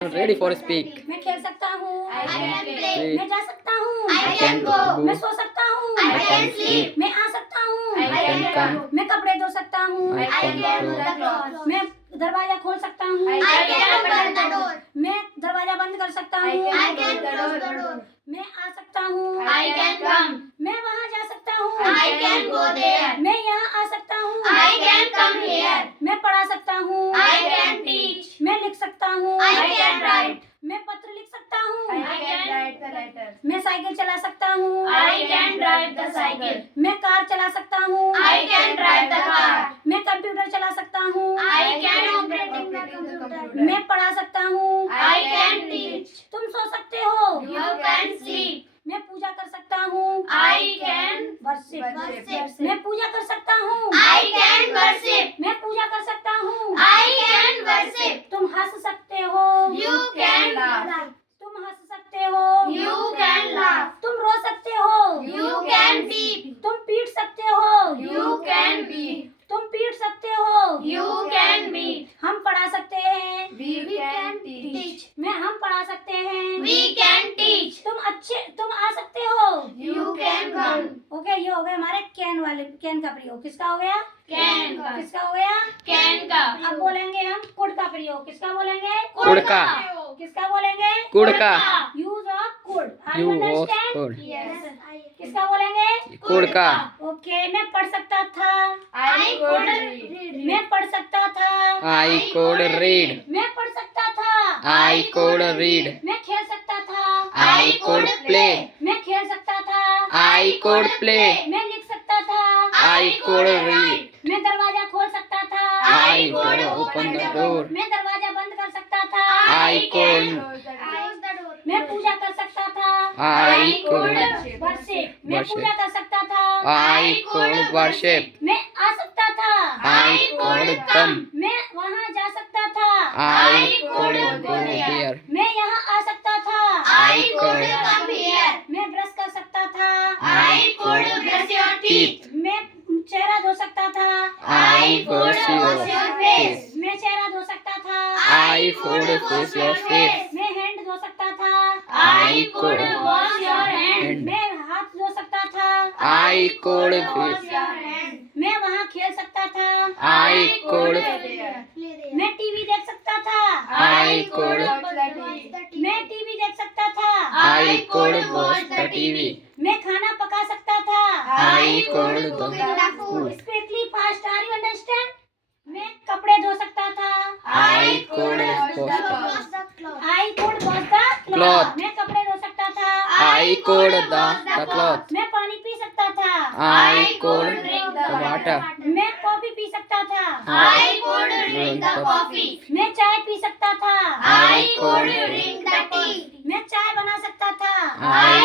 Ready for speak. मैं खेल सकता हूँ, I can play. मैं जा सकता हूँ, I can go. मैं सो सकता हूँ, I can sleep. मैं आ सकता हूँ, I can come. मैं कपड़े धो सकता हूँ, I I can can throw. do the cloth. मैं दरवाजा खोल सकता हूँ, I can open the door. मैं दरवाजा बंद कर सकता I हूँ, can close the door. मैं आ सकता हूँ, I can come. मैं वहाँ जा सकता हूँ, I can go there. मैं यहाँ आ सकता हूँ, I can come here. मैं पढ़ा सकता हूँ, I can teach. मैं लिख सकता हूँ, I can write. मैं पत्र लिख सकता हूँ, I can write the letter. मैं साइकिल चला सकता हूँ, I can drive the cycle. मैं कार चला सकता हूँ, I can drive the car. मैं कंप्यूटर चला सकता हूँ, I can operating the computer. मैं पढ़ा सकता हूँ, I can teach. तुम सो सकते हो, You can sleep. मैं पूजा कर सकता हूँ, I can वर्शिप, मैं पूजा कर सकता हूँ, I can worship. मैं पूजा कर सकता हूँ, I can worship. तुम हंस सकते हो, You can laugh. तुम हंस सकते हो, You can laugh. तुम रो सकते हो, You can weep. तुम पीट सकते हो, You can beat. तुम पीट सकते हो, You can beat. हम पढ़ा सकते हैं, We can teach. हम पढ़ा सकते हैं, We can teach. तुम आ सकते हो, You can come. ओके। ये हो गया हमारे कैन का प्रयोग। किसका हो गया? Can का. किसका हो गया? Can का. अब बोलेंगे हम कुड का प्रयोग। किसका बोलेंगे? कुड का. किसका बोलेंगे? कुड का. Use of could. You was good. Yes. किसका बोलेंगे? कुड का. ओके। मैं पढ़ सकता था, I could read. मैं पढ़ सकता था, I could read. मैं पढ़ सकता था, I could read. मैं खेल सकता था, I could play. मैं खेल सकता था, I could play. मैं लिख सकता था, I could read. मैं दरवाजा खोल सकता था, I could open the door. मैं दरवाजा बंद कर सकता था, I could. Close the door. मैं पूजा कर सकता था, I could. वर्शिप, मैं Worship. पूजा कर सकता था, I could worship. मैं आ सकता था, I could come. मैं वहाँ जा सकता था, I could go there. मैं यहाँ आ सकता था, I could come here. मैं ब्रश कर सकता था, I could brush your teeth. मैं चेहरा धो सकता था, I could see wash your your face. face. मैं चेहरा धो सकता था, I could face your face. मैं हैंड धो सकता था, I could wash your hand. मैं हाथ धो सकता था, I could Wash face. your hand. मैं वहाँ खेल सकता था, I could. मैं टीवी देख सकता था, I could. मैं टीवी देख सकता था, I could watch the TV. मैं खाना पका सकता था, I could cook the food. Speedily fast. Are you understand? मैं कपड़े धो सकता था, I could wash I could wash the Cloth. मैं कपड़े धो सकता था, I could the cloth. मैं पानी पी सकता था, I could the water. मैं कॉफी पी सकता था, I could drink the coffee. मैं चाय पी सकता था, I could drink the tea. मैं चाय बना सकता था, I